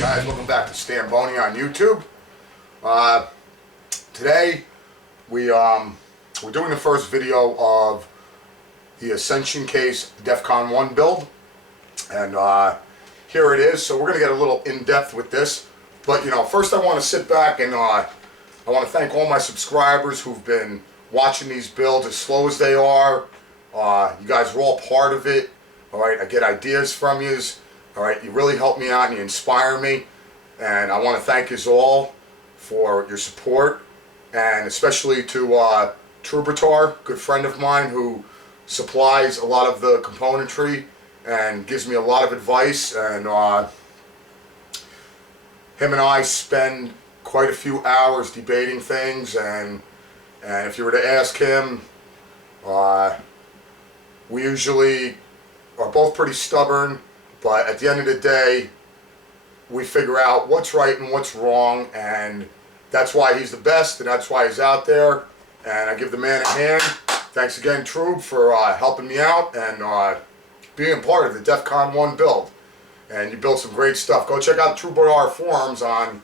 Guys, welcome back to Stanbony on YouTube. Today we're doing the first video of the Ascension Case Defcon1 build, and here it is. So we're going to get a little in-depth with this, but first I want to sit back and I want to thank all my subscribers who've been watching these builds as slow as they are. You guys are all part of it. All right, I get ideas from you. All right, you really help me out and you inspire me, and I want to thank you all for your support, and especially to Troubadour, good friend of mine who supplies a lot of the componentry and gives me a lot of advice, and him and I spend quite a few hours debating things, and if you were to ask him, we usually are both pretty stubborn. But at the end of the day, we figure out what's right and what's wrong, and that's why he's the best, and that's why he's out there. And I give the man a hand. Thanks again, Troob, for helping me out and being part of the Defcon1 build. And you built some great stuff. Go check out Troubadour Forums on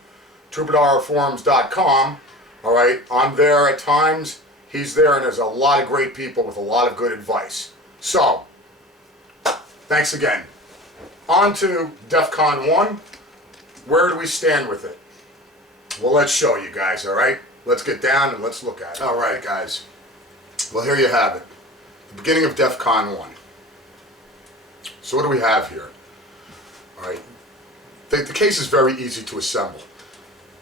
troubadourforums.com. All right, I'm there at times. He's there, and there's a lot of great people with a lot of good advice. So, thanks again. On to Defcon1. Where do we stand with it? Well, let's show you guys, all right? Let's get down and let's look at it. All right, guys. Well, here you have it. The beginning of Defcon1. So what do we have here? All right. The case is very easy to assemble.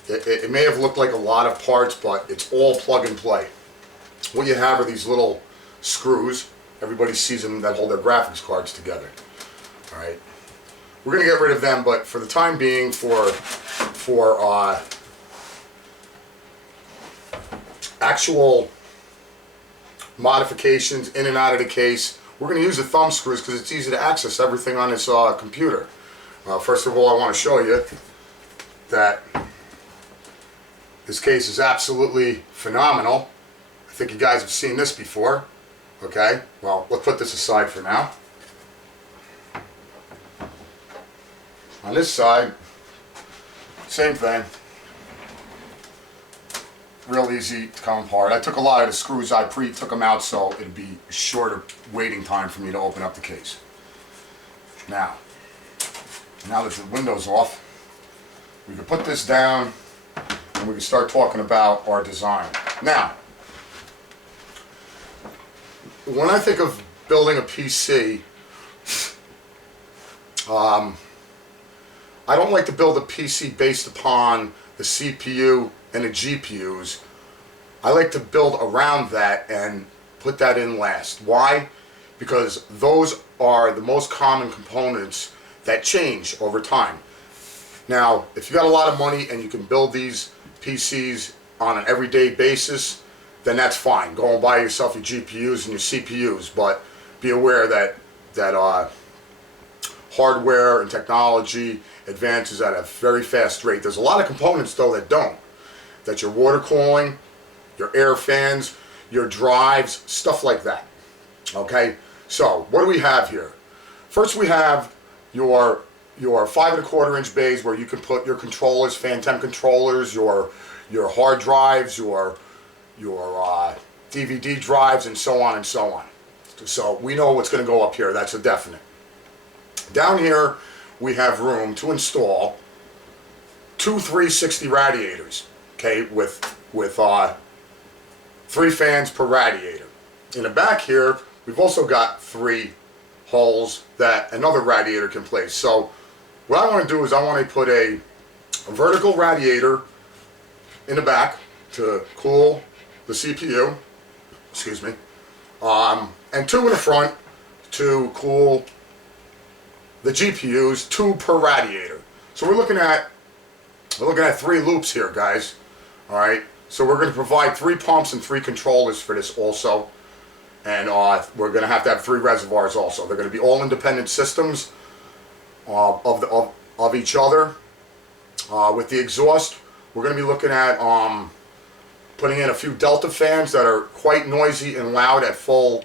It may have looked like a lot of parts, but it's all plug and play. What you have are these little screws. Everybody sees them that hold their graphics cards together. All right. We're going to get rid of them, but for the time being, for actual modifications in and out of the case, we're going to use the thumb screws because it's easy to access everything on this computer. First of all, I want to show you that this case is absolutely phenomenal. I think you guys have seen this before. Okay, well, let's put this aside for now. On this side, same thing. Real easy to come apart. I took a lot of the screws, I took them out so it'd be a shorter waiting time for me to open up the case. Now that the window's off, we can put this down and we can start talking about our design. Now, when I think of building a PC, I don't like to build a PC based upon the CPU and the GPUs. I like to build around that and put that in last. Why? Because those are the most common components that change over time. Now, if you got a lot of money and you can build these PCs on an everyday basis, then that's fine. Go and buy yourself your GPUs and your CPUs, but be aware that hardware and technology advances at a very fast rate. There's a lot of components though that don't. That's your water cooling, your air fans, your drives, stuff like that. Okay, so what do we have here? First we have your 5 1/4 inch bays where you can put your controllers, fan temp controllers, your hard drives, your DVD drives, and so on and so on. So we know what's going to go up here. That's a definite. Down here we have room to install 2 360 radiators, okay, with 3 fans per radiator. In the back here we've also got 3 holes that another radiator can place. So what I want to do is I want to put a vertical radiator in the back to cool the CPU, excuse me, and 2 in the front to cool the GPUs, 2 per radiator. So we're looking at 3 loops here, guys. All right. So we're going to provide 3 pumps and 3 controllers for this also, and we're going to have 3 reservoirs also. They're going to be all independent systems of each other. With the exhaust, we're going to be looking at putting in a few Delta fans that are quite noisy and loud at full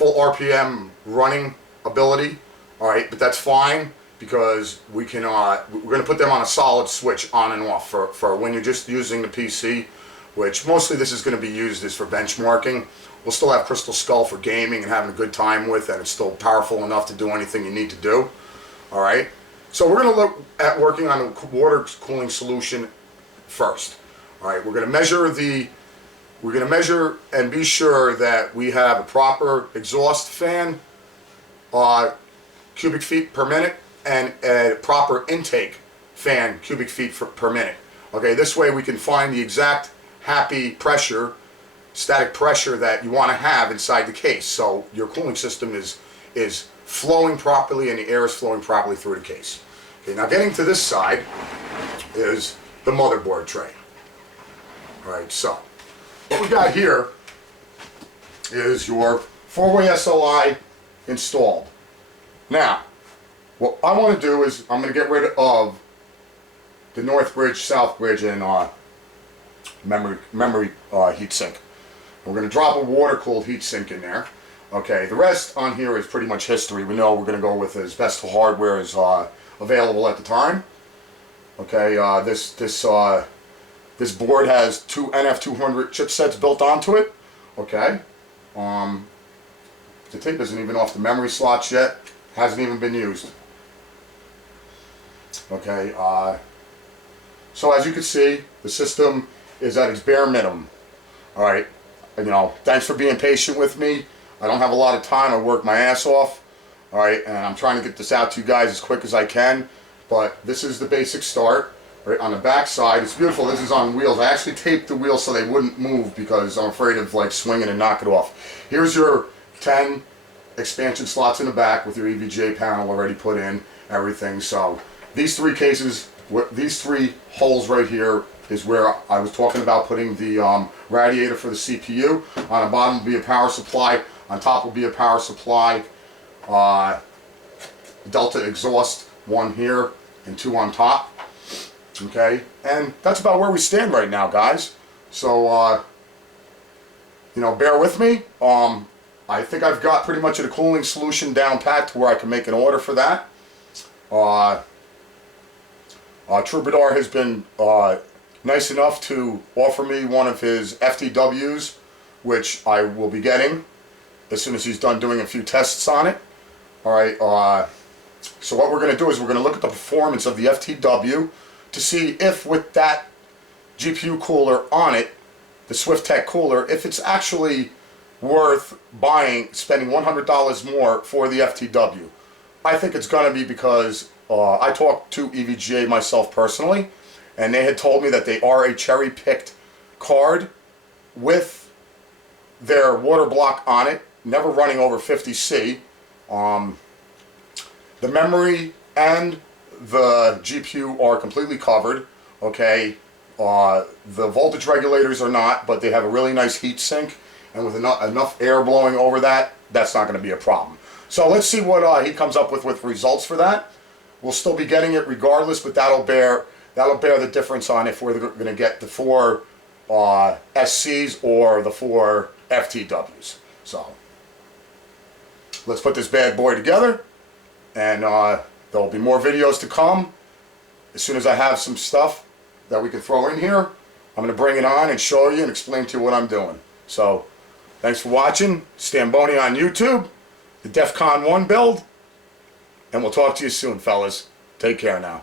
RPM running ability. All right, but that's fine. because we can, we're going to put them on a solid switch on and off for when you're just using the PC, which mostly this is going to be used as for benchmarking. We'll still have Crystal Skull for gaming and having a good time with, and it's still powerful enough to do anything you need to do. All right. So we're going to look at working on a water cooling solution first. All right. We're going to measure and be sure that we have a proper exhaust fan, cubic feet per minute, and a proper intake fan, cubic feet per minute. Okay. This way we can find the exact happy pressure, static pressure that you want to have inside the case, so your cooling system is flowing properly and the air is flowing properly through the case. Okay, now getting to this side is the motherboard tray. Alright, so what we got here is your 4-way SLI installed. Now, what I want to do is I'm going to get rid of the North Bridge, South Bridge, and memory heatsink. We're going to drop a water-cooled heatsink in there. Okay, the rest on here is pretty much history. We know we're going to go with as best hardware as available at the time. Okay, this board has 2 NF200 chipsets built onto it. Okay, the tape isn't even off the memory slots yet. Hasn't even been used. Okay, so as you can see, the system is at its bare minimum. All right, you know, thanks for being patient with me. I don't have a lot of time. I work my ass off. All right, and I'm trying to get this out to you guys as quick as I can. But this is the basic start. Right on the back side, it's beautiful. This is on wheels. I actually taped the wheels so they wouldn't move because I'm afraid of like swinging and knock it off. Here's your 10 expansion slots in the back with your EVGA panel already put in, everything. So these 3 cases, these 3 holes right here is where I was talking about putting the radiator for the CPU. On the bottom will be a power supply. On top will be a power supply. Delta exhaust, 1 here and 2 on top. Okay, and that's about where we stand right now, guys. So, you know, bear with me. I think I've got pretty much a cooling solution down pat to where I can make an order for that. Troubadour has been nice enough to offer me one of his FTWs, which I will be getting as soon as he's done doing a few tests on it. Alright, so what we're going to do is we're going to look at the performance of the FTW to see if with that GPU cooler on it, the SwiftTech cooler, if it's actually worth spending $100 more for the FTW. I think it's going to be because I talked to EVGA myself personally, and they had told me that they are a cherry-picked card with their water block on it, never running over 50C. The memory and the GPU are completely covered. Okay, the voltage regulators are not, but they have a really nice heat sink, and with enough air blowing over that, that's not going to be a problem. So let's see what he comes up with results for that. We'll still be getting it regardless, but that'll bear the difference on if we're going to get the 4 SCs or the 4 FTWs. So let's put this bad boy together, and there'll be more videos to come. As soon as I have some stuff that we can throw in here, I'm going to bring it on and show you and explain to you what I'm doing. So thanks for watching. Stanbony on YouTube, the Defcon 1 build, and we'll talk to you soon, fellas. Take care now.